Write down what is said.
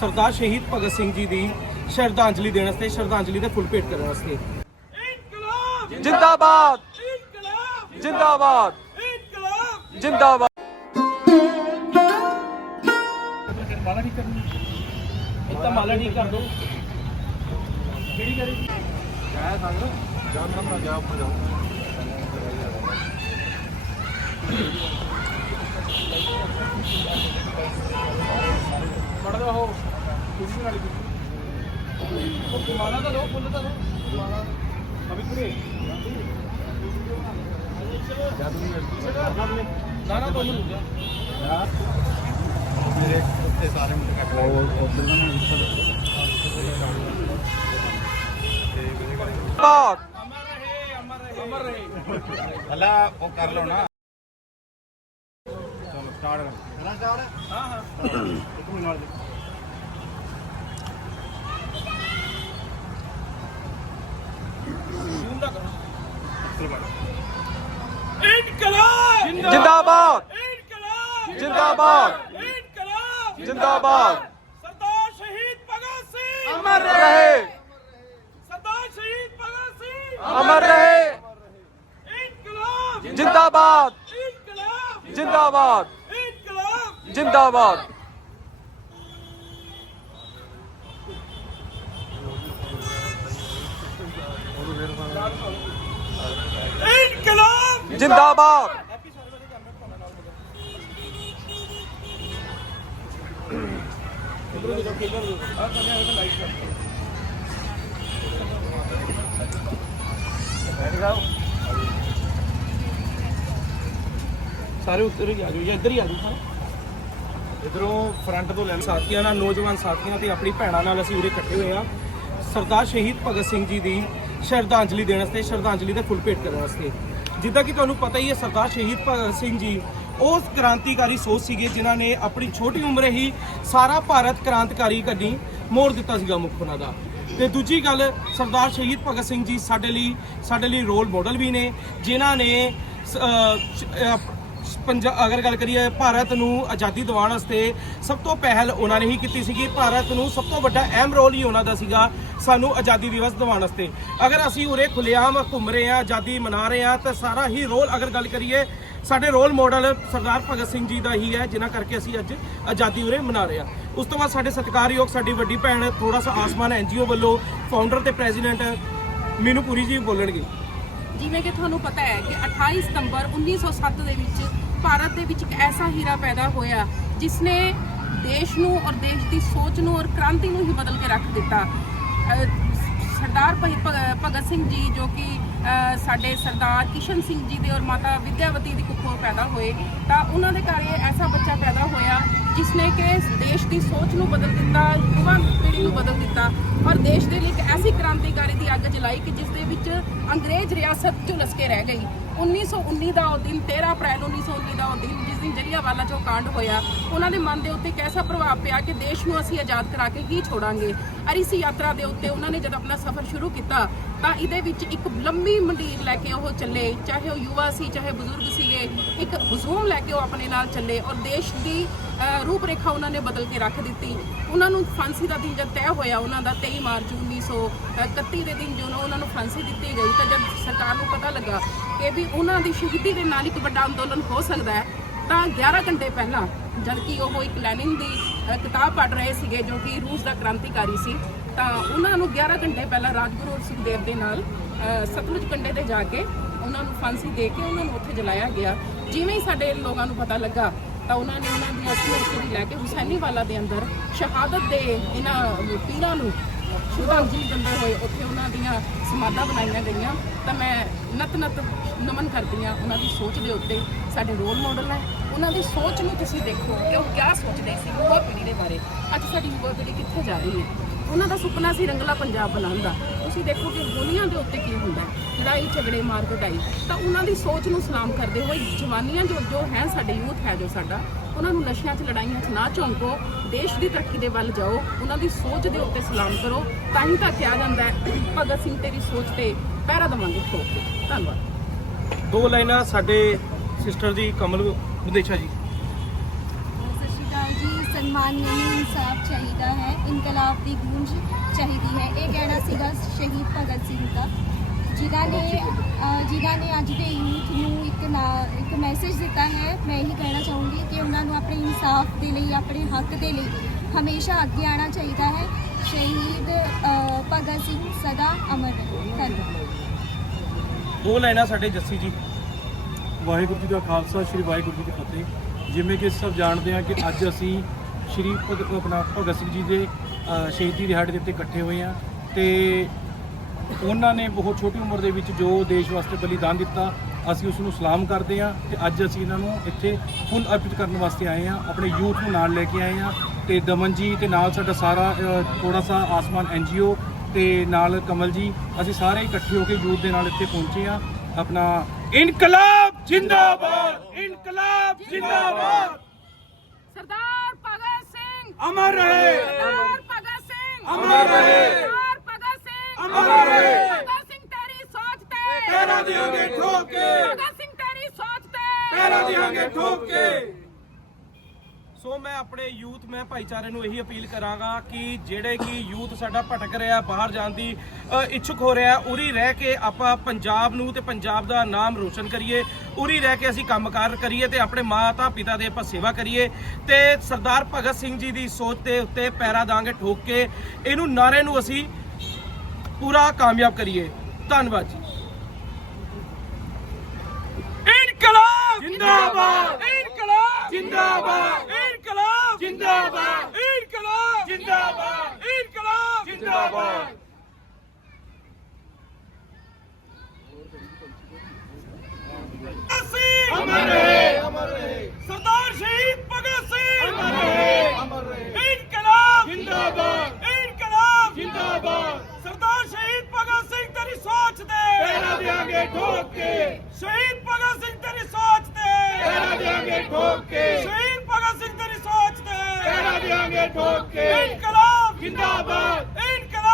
ਸਰਦਾਰ ਸ਼ਹੀਦ ਭਗਤ ਸਿੰਘ ਜੀ ਦੀ ਸ਼ਰਧਾਂਜਲੀ ਦੇਣ ਵਾਸਤੇ ਸ਼ਰਧਾਂਜਲੀ ਦੇ ਫੁੱਲ ਭੇਟ ਕਰਨ ਵਾਸਤੇ। ਜਿੰਦਾਬਾਦ! ਜਿੰਦਾਬਾਦ! ਜਿੰਦਾਬਾਦ! ਇੱਕ ਤਾਂ ਮਾਲਾ ਠੀਕ ਕਰ ਦੋ। ਮਾਲਾ ਤਾਂ ਦੋ ਫੁੱਲ ਤਾਂ ਦੋ ਮਾਲਾ ਅਭੀ ਕੁੜੇ ਨਾ ਨਾ ਤੁਹਾਨੂੰ ਰੁਕ ਜਾ ਜਿੰਦਾਬਾਦ ਅਮਰ ਰਹੇ ਅਮਰ ਰਹੇ ਅਮਰ ਰਹੇ ਹਲਾ ਉਹ ਕਰ ਲਓ ਨਾ ਚਲੋ ਸਟਾਰਟ ਹਾਂ ਹਾਂ। ਇੱਕ ਮਿੰਟ ਨਾਲ ਜ਼ੂਮ ਨਾ ਕਰੋ ਜਿੰਦਾਬਾਦ ਜਿੰਦਾਬਾਦ ਇਨਕਲਾਬ ਜਿੰਦਾਬਾਦ ਸਰਦਾਰ ਸ਼ਹੀਦ ਭਗਤ ਸਿੰਘ ਅਮਰ ਰਹੇ ਸਰਦਾਰ ਸ਼ਹੀਦ ਭਗਤ ਸਿੰਘ ਅਮਰ ਰਹੇ ਇਨਕਲਾਬ ਜਿੰਦਾਬਾਦ ਇਨਕਲਾਬ ਜਿੰਦਾਬਾਦ ਇਨਕਲਾਬ ਜਿੰਦਾਬਾਦ ਇਨਕਲਾਬ ਜਿੰਦਾਬਾਦ। ਸਾਰੇ ਉੱਤਰ ਹੀ ਆ ਜਾਓ ਜਾਂ ਇੱਧਰ ਹੀ ਆ ਜਾਓ ਇਧਰੋਂ ਫਰੰਟ ਤੋਂ ਲੈ ਲਓ। ਸਾਥੀਆਂ ਨਾਲ ਨੌਜਵਾਨ ਸਾਥੀਆਂ ਤੇ ਆਪਣੀ ਭੈਣਾਂ ਨਾਲ ਅਸੀਂ ਉਰੇ ਇਕੱਠੇ ਹੋਏ ਆ ਸਰਦਾਰ ਸ਼ਹੀਦ ਭਗਤ ਸਿੰਘ ਜੀ ਦੀ ਸ਼ਰਧਾਂਜਲੀ ਦੇਣ ਵਾਸਤੇ ਸ਼ਰਧਾਂਜਲੀ ਦੇ ਫੁੱਲ ਭੇਟ ਕਰਨ ਵਾਸਤੇ। ਜਿੱਦਾਂ ਕਿ ਤੁਹਾਨੂੰ ਪਤਾ ਹੀ ਹੈ ਸਰਦਾਰ ਸ਼ਹੀਦ ਭਗਤ ਸਿੰਘ ਜੀ ਉਹ ਕ੍ਰਾਂਤੀਕਾਰੀ ਸੋਚ ਸੀਗੇ ਜਿਨ੍ਹਾਂ ਨੇ ਆਪਣੀ ਛੋਟੀ ਉਮਰੇ ਹੀ ਸਾਰਾ ਭਾਰਤ ਕ੍ਰਾਂਤਕਾਰੀ ਕੱਢੀ ਮੋੜ ਦਿੱਤਾ ਸੀਗਾ ਮੁੱਖ ਉਹਨਾਂ ਦਾ। ਤੇ ਦੂਜੀ ਗੱਲ, ਸਰਦਾਰ ਸ਼ਹੀਦ ਭਗਤ ਸਿੰਘ ਜੀ ਸਾਡੇ ਲਈ ਸਾਡੇ ਲਈ ਰੋਲ ਮਾਡਲ ਵੀ ਨੇ, ਜਿਨ੍ਹਾਂ ਨੇ ਪੰਜਾ ਅਗਰ ਗੱਲ ਕਰੀਏ ਭਾਰਤ ਨੂੰ ਆਜ਼ਾਦੀ ਦਿਵਾਉਣ ਵਾਸਤੇ ਸਭ ਤੋਂ ਪਹਿਲ ਉਹਨਾਂ ਨੇ ਹੀ ਕੀਤੀ ਸੀਗੀ। ਭਾਰਤ ਨੂੰ ਸਭ ਤੋਂ ਵੱਡਾ ਅਹਿਮ ਰੋਲ ਹੀ ਉਹਨਾਂ ਦਾ ਸੀਗਾ ਸਾਨੂੰ ਆਜ਼ਾਦੀ ਦਿਵਸ ਦਿਵਾਉਣ ਵਾਸਤੇ। ਅਗਰ ਅਸੀਂ ਉਰੇ ਖੁੱਲ੍ਹੇਆਮ ਘੁੰਮ ਰਹੇ ਹਾਂ, ਆਜ਼ਾਦੀ ਮਨਾ ਰਹੇ ਹਾਂ, ਤਾਂ ਸਾਰਾ ਹੀ ਰੋਲ ਅਗਰ ਗੱਲ ਕਰੀਏ, ਸਾਡੇ ਰੋਲ ਮਾਡਲ ਸਰਦਾਰ ਭਗਤ ਸਿੰਘ ਜੀ ਦਾ ਹੀ ਹੈ, ਜਿਨ੍ਹਾਂ ਕਰਕੇ ਅਸੀਂ ਅੱਜ ਆਜ਼ਾਦੀ ਉਰੇ ਮਨਾ ਰਹੇ ਹਾਂ। ਉਸ ਤੋਂ ਬਾਅਦ ਸਾਡੇ ਸਤਿਕਾਰਯੋਗ ਸਾਡੀ ਵੱਡੀ ਭੈਣ ਥੋੜਾ ਸਾ ਆਸਮਾਨ ਐਨਜੀਓ ਵੱਲੋਂ ਫਾਊਂਡਰ ਤੇ ਪ੍ਰੈਜ਼ੀਡੈਂਟ ਮੀਨੂ ਪੁਰੀ ਜੀ ਬੋਲਣਗੇ। ਜਿਵੇਂ ਕਿ ਤੁਹਾਨੂੰ ਪਤਾ ਹੈ ਕਿ 28 ਸਤੰਬਰ 1907 ਦੇ ਵਿੱਚ ਭਾਰਤ ਦੇ ਵਿੱਚ ਇੱਕ ਐਸਾ ਹੀਰਾ ਪੈਦਾ ਹੋਇਆ ਜਿਸ ਨੇ ਦੇਸ਼ ਨੂੰ ਔਰ ਦੇਸ਼ ਦੀ ਸੋਚ ਨੂੰ ਔਰ ਕ੍ਰਾਂਤੀ ਨੂੰ ਹੀ ਬਦਲ ਕੇ ਰੱਖ ਦਿੱਤਾ। ਸਰਦਾਰ ਭਗ- ਭਗਤ ਸਿੰਘ ਜੀ ਜੋ ਕਿ ਸਾਡੇ ਸਰਦਾਰ ਕਿਸ਼ਨ ਸਿੰਘ ਜੀ ਦੇ ਔਰ ਮਾਤਾ ਵਿਦਿਆਵਤੀ ਦੀ ਕੁੱਖੋਂ ਪੈਦਾ ਹੋਏ, ਤਾਂ ਉਹਨਾਂ ਦੇ ਘਰ ਇਹ ਐਸਾ ਬੱਚਾ ਪੈਦਾ ਹੋਇਆ ਜਿਸ ਨੇ ਕਿ ਦੇਸ਼ ਦੀ ਸੋਚ ਨੂੰ ਬਦਲ ਦਿੱਤਾ, ਯੁਵਾ ਪੀੜ੍ਹੀ ਨੂੰ ਬਦਲ ਦਿੱਤਾ ਔਰ ਦੇਸ਼ ਦੇ ਲਈ ਇੱਕ ਐਸੀ ਕ੍ਰਾਂਤੀਕਾਰੀ ਦੀ ਅੱਗ ਜਲਾਈ ਕਿ ਜਿਸ ਦੇ ਵਿੱਚ ਅੰਗਰੇਜ਼ ਰਿਆਸਤ ਝੁਲਸ ਕੇ ਰਹਿ ਗਈ। 1919 ਦਾ ਉਹ ਦਿਨ 13 ਅਪ੍ਰੈਲ 1919 ਦਾ ਉਹ ਦਿਨ, ਜਿਸ ਦਿਨ ਜਲਿਆਂਵਾਲਾ ਚੌਕ ਕਾਂਡ ਹੋਇਆ, ਉਹਨਾਂ ਦੇ ਮਨ ਦੇ ਉੱਤੇ ਇੱਕ ਐਸਾ ਪ੍ਰਭਾਵ ਪਿਆ ਕਿ ਦੇਸ਼ ਨੂੰ ਅਸੀਂ ਆਜ਼ਾਦ ਕਰਾ ਕੇ ਹੀ ਛੋੜਾਂਗੇ? ਔਰ ਇਸ ਯਾਤਰਾ ਦੇ ਉੱਤੇ ਉਹਨਾਂ ਨੇ ਜਦ ਆਪਣਾ ਸਫ਼ਰ ਸ਼ੁਰੂ ਕੀਤਾ, ਤਾਂ ਇਹਦੇ ਵਿੱਚ ਇੱਕ ਲੰਮੀ ਮੰਡੀਰ ਲੈ ਕੇ ਉਹ ਚੱਲੇ, ਚਾਹੇ ਉਹ ਯੁਵਾ ਸੀ, ਚਾਹੇ ਬਜ਼ੁਰਗ ਸੀਗੇ, ਇੱਕ ਹਜ਼ੂਮ ਲੈ ਕੇ ਉਹ ਆਪਣੇ ਨਾਲ ਚੱਲੇ ਔਰ ਦੇਸ਼ ਦੀ ਰੂਪਰੇਖਾ ਉਹਨਾਂ ਨੇ ਬਦਲ ਕੇ ਰੱਖ ਦਿੱਤੀ। ਉਹਨਾਂ ਨੂੰ ਫਾਂਸੀ ਦਾ ਦਿਨ ਜਦ ਤੈਅ ਹੋਇਆ, ਉਹਨਾਂ ਦਾ 23 ਮਾਰਚ 1931 ਦੇ ਦਿਨ ਜਦੋਂ ਉਹਨਾਂ ਨੂੰ ਫਾਂਸੀ ਦਿੱਤੀ ਗਈ, ਤਾਂ ਜਦ ਸਰਕਾਰ ਨੂੰ ਪਤਾ ਲੱਗਾ ਕਿ ਵੀ ਉਹਨਾਂ ਦੀ ਸ਼ਹੀਦੀ ਦੇ ਨਾਲ ਇੱਕ ਵੱਡਾ ਅੰਦੋਲਨ ਹੋ ਸਕਦਾ ਹੈ, ਤਾਂ 11 ਘੰਟੇ ਪਹਿਲਾਂ ਜਦ ਕਿ ਉਹ ਇੱਕ ਲੈਨਿਨ ਦੀ ਕਿਤਾਬ ਪੜ੍ਹ ਰਹੇ ਸੀਗੇ ਜੋ ਕਿ ਰੂਸ ਦਾ ਕ੍ਰਾਂਤੀਕਾਰੀ ਸੀ, ਤਾਂ ਉਹਨਾਂ ਨੂੰ 11 ਘੰਟੇ ਪਹਿਲਾਂ ਰਾਜਗੁਰੂ ਔਰ ਸੁਖਦੇਵ ਦੇ ਨਾਲ ਸਤਲੁਜ ਕੰਢੇ ਤੇ ਜਾ ਕੇ ਉਹਨਾਂ ਨੂੰ ਫਾਂਸੀ ਦੇ ਕੇ ਉਹਨਾਂ ਨੂੰ ਉੱਥੇ ਜਲਾਇਆ ਗਿਆ। ਜਿਵੇਂ ਹੀ ਸਾਡੇ ਲੋਕਾਂ ਨੂੰ ਪਤਾ ਲੱਗਾ, ਤਾਂ ਉਹਨਾਂ ਨੇ ਉਹਨਾਂ ਦੀ ਅਸਲੀ ਉੱਥੇ ਲੈ ਕੇ ਹੁਸੈਨੀ ਵਾਲਾ ਦੇ ਅੰਦਰ ਸ਼ਹਾਦਤ ਦੇ ਇਹਨਾਂ ਪੀਰਾਂ ਨੂੰ ਸ਼ਰਧਾਂਜਲੀ ਦਿੰਦੇ ਹੋਏ ਉੱਥੇ ਉਹਨਾਂ ਦੀਆਂ ਸਮਾਧਾਂ ਬਣਾਈਆਂ ਗਈਆਂ, ਤਾਂ ਮੈਂ ਨਤ ਨਤ ਨਮਨ ਕਰਦੀ ਹਾਂ ਉਹਨਾਂ ਦੀ ਸੋਚ ਦੇ ਉੱਤੇ। ਸਾਡੇ ਰੋਲ ਮਾਡਲ ਹੈ। ਉਹਨਾਂ ਦੀ ਸੋਚ ਨੂੰ ਤੁਸੀਂ ਦੇਖੋ ਕਿ ਉਹ ਕਿਆ ਸੋਚਦੇ ਸੀ ਯੁਵਾ ਪੀੜ੍ਹੀ ਦੇ ਬਾਰੇ। ਅੱਜ ਸਾਡੀ ਯੁਵਾ ਪੀੜ੍ਹੀ ਕਿੱਥੇ ਜਾ ਰਹੀ ਹੈ? ਉਹਨਾਂ ਦਾ ਸੁਪਨਾ ਸੀ ਰੰਗਲਾ ਪੰਜਾਬ ਬਣਾਉਣ ਦਾ। ਤੁਸੀਂ ਦੇਖੋ ਕਿ ਗੋਲੀਆਂ ਦੇ ਉੱਤੇ ਕੀ ਹੁੰਦਾ ਲੜਾਈ, ਝਗੜੇ ਮਾਰ ਕੁਟਾਈ ਤਾਂ ਉਹਨਾਂ ਦੀ ਸੋਚ ਨੂੰ ਸਲਾਮ ਕਰਦੇ ਹੋਏ ਜਵਾਨੀਆਂ ਜੋ ਜੋ ਹੈ ਸਾਡੇ ਯੂਥ ਹੈ ਜੋ ਸਾਡਾ ਉਹਨਾਂ ਨੂੰ ਨਸ਼ਿਆਂ 'ਚ ਲੜਾਈਆਂ 'ਚ ਨਾ ਝੋਂਕੋ ਦੇਸ਼ ਦੀ ਤਰੱਕੀ ਦੇ ਵੱਲ ਜਾਓ ਉਹਨਾਂ ਦੀ ਸੋਚ ਦੇ ਉੱਤੇ ਸਲਾਮ ਕਰੋ ਤਾਂ ਹੀ ਤਾਂ ਕਿਹਾ ਜਾਂਦਾ ਹੈ ਭਗਤ ਸਿੰਘ ਤੇਰੀ ਸੋਚ ਤੇ ਪਹਿਰਾ ਦਵਾਂਗੇ ਠੋਕ ਕੇ ਧੰਨਵਾਦ। ਦੋ ਲਾਈਨਾਂ ਸਾਡੇ ਸਿਸਟਰ ਦੀ ਕਮਲ ਵਿਦੇਸ਼ਾ ਜੀ। ਸਤਿ ਸ਼੍ਰੀ ਅਕਾਲ ਜੀ ਸਨਮਾਨ ਨਹੀਂ ਇਨਸਾਫ ਚਾਹੀਦਾ ਹੈ ਇਨਕਲਾਬ ਦੀ ਗੂੰਜ ਚਾਹੀਦੀ ਹੈ ਇਹ ਕਹਿਣਾ ਸੀਗਾ ਸ਼ਹੀਦ ਭਗਤ ਸਿੰਘ ਦਾ। ਜਿਨ੍ਹਾਂ ਨੇ ਜਿਨ੍ਹਾਂ ਨੇ ਅੱਜ ਦੇ ਯੂਥ ਨੂੰ ਇੱਕ ਨਾ, ਇੱਕ ਮੈਸੇਜ ਦਿੱਤਾ ਹੈ। ਮੈਂ ਇਹੀ ਕਹਿਣਾ ਚਾਹੂੰਗੀ ਕਿ ਉਹਨਾਂ ਨੂੰ ਆਪਣੇ ਇਨਸਾਫ ਦੇ ਲਈ, ਆਪਣੇ ਹੱਕ ਦੇ ਲਈ ਹਮੇਸ਼ਾ ਅੱਗੇ ਆਉਣਾ ਚਾਹੀਦਾ ਹੈ। ਸ਼ਹੀਦ ਭਗਤ ਸਿੰਘ ਸਦਾ ਅਮਰ ਰਹੇ। ਧੰਨਵਾਦ। ਦੋ ਲਾਈਨਾਂ ਸਾਡੇ ਜੱਸੀ ਜੀ। ਵਾਹਿਗੁਰੂ ਜੀ ਦਾ ਖਾਲਸਾ, ਸ੍ਰੀ ਵਾਹਿਗੁਰੂ ਜੀ ਦੀ ਫਤਿਹ। ਜਿਵੇਂ ਕਿ ਸਭ ਜਾਣਦੇ ਹਾਂ ਕਿ ਅੱਜ ਅਸੀਂ ਸ੍ਰੀ ਭਗਤ ਆਪਣਾ ਭਗਤ ਸਿੰਘ ਜੀ ਦੇ ਸ਼ਹੀਦੀ ਦਿਹਾੜੇ ਦੇ ਉੱਤੇ ਇਕੱਠੇ ਹੋਏ ਹਾਂ ਤੇ ਉਹਨਾਂ ਨੇ ਬਹੁਤ ਛੋਟੀ ਉਮਰ ਦੇ ਵਿੱਚ ਜੋ ਦੇਸ਼ ਵਾਸਤੇ ਬਲੀਦਾਨ ਦਿੱਤਾ ਅਸੀਂ ਉਸ ਨੂੰ ਸਲਾਮ ਕਰਦੇ ਹਾਂ ਤੇ ਅੱਜ ਅਸੀਂ ਇਹਨਾਂ ਨੂੰ ਇੱਥੇ ਫੁੱਲ ਅਰਪਿਤ ਕਰਨ ਵਾਸਤੇ ਆਏ ਹਾਂ ਆਪਣੇ ਯੂਥ ਨੂੰ ਨਾਲ ਲੈ ਕੇ ਆਏ ਹਾਂ ਤੇ ਦਮਨ ਜੀ ਤੇ ਨਾਲ ਸਾਡਾ ਸਾਰਾ ਥੋੜਾ ਸਾ ਆਸਮਾਨ ਐਨਜੀਓ ਤੇ ਨਾਲ ਕਮਲ ਜੀ ਅਸੀਂ ਸਾਰੇ ਇਕੱਠੇ ਹੋ ਕੇ ਯੂਥ ਦੇ ਨਾਲ ਇੱਥੇ ਪਹੁੰਚੇ ਹਾਂ। ਆਪਣਾ ਇਨਕਲਾਬ ਜਿੰਦਾਬਾਦ ਇਨਕਲਾਬ ਜਿੰਦਾਬਾਦ। ਸਰਦਾਰ ਭਗਤ ਸਿੰਘ। ਅਮਰ ਰਹੇ। ਸਰਦਾਰ ਭਗਤ ਸਿੰਘ। ਅਮਰ ਰਹੇ। ਸਰਦਾਰ ਭਗਤ ਸਿੰਘ ਅਮਰ ਰਹੇ। ਭਗਤ ਸਿੰਘ ਤੇਰੀ ਸੋਚ ਤੇ। ਪੈਰਾਂ ਦਿਆਂਗੇ ਠੋਕ। ਕੇ ਭਗਤ ਸਿੰਘ ਤੇਰੀ ਸੋਚ ਤੇ। ਪੈਰਾਂ ਦਿਆਂਗੇ ਠੋਕ। ਕੇ ਸੋ ਮੈਂ ਆਪਣੇ ਯੂਥ ਮੈਂ ਭਾਈਚਾਰੇ ਨੂੰ ਇਹੀ ਅਪੀਲ ਕਰਾਂਗਾ ਕਿ ਜਿਹੜੇ ਕਿ ਯੂਥ ਸਾਡਾ ਭਟਕ ਰਿਹਾ ਬਾਹਰ ਜਾਣ ਦੀ ਇੱਛੁਕ ਹੋ ਰਿਹਾ ਉਰੀ ਰਹਿ ਕੇ ਆਪਾਂ ਪੰਜਾਬ ਨੂੰ ਤੇ ਪੰਜਾਬ ਦਾ ਨਾਮ ਰੋਸ਼ਨ ਕਰੀਏ ਉਰੀ ਰਹਿ ਕੇ ਅਸੀਂ ਕੰਮਕਾਰ ਕਰੀਏ ਤੇ ਆਪਣੇ ਮਾਤਾ ਪਿਤਾ ਦੇ ਆਪਾਂ ਸੇਵਾ ਕਰੀਏ ਤੇ ਸਰਦਾਰ ਭਗਤ ਸਿੰਘ ਜੀ ਦੀ ਸੋਚ ਦੇ ਉੱਤੇ ਪੈਰਾ ਦਾਂਗੇ ਠੋਕ ਕੇ ਇਹਨੂੰ ਨਾਰੇ ਨੂੰ ਅਸੀਂ ਪੂਰਾ ਕਾਮਯਾਬ ਕਰੀਏ। ਧੰਨਵਾਦ ਜੀ। ਇਨਕਲਾਬ! ਜਿੰਦਾਬਾਦ। ਇਨਕਲਾਬ! ਜਿੰਦਾਬਾਦ। ਇਨਕਲਾਬ! ਜਿੰਦਾਬਾਦ। ਇਨਕਲਾਬ! ਜਿੰਦਾਬਾਦ। ਇਨਕਲਾਬ! ਜਿੰਦਾਬਾਦ।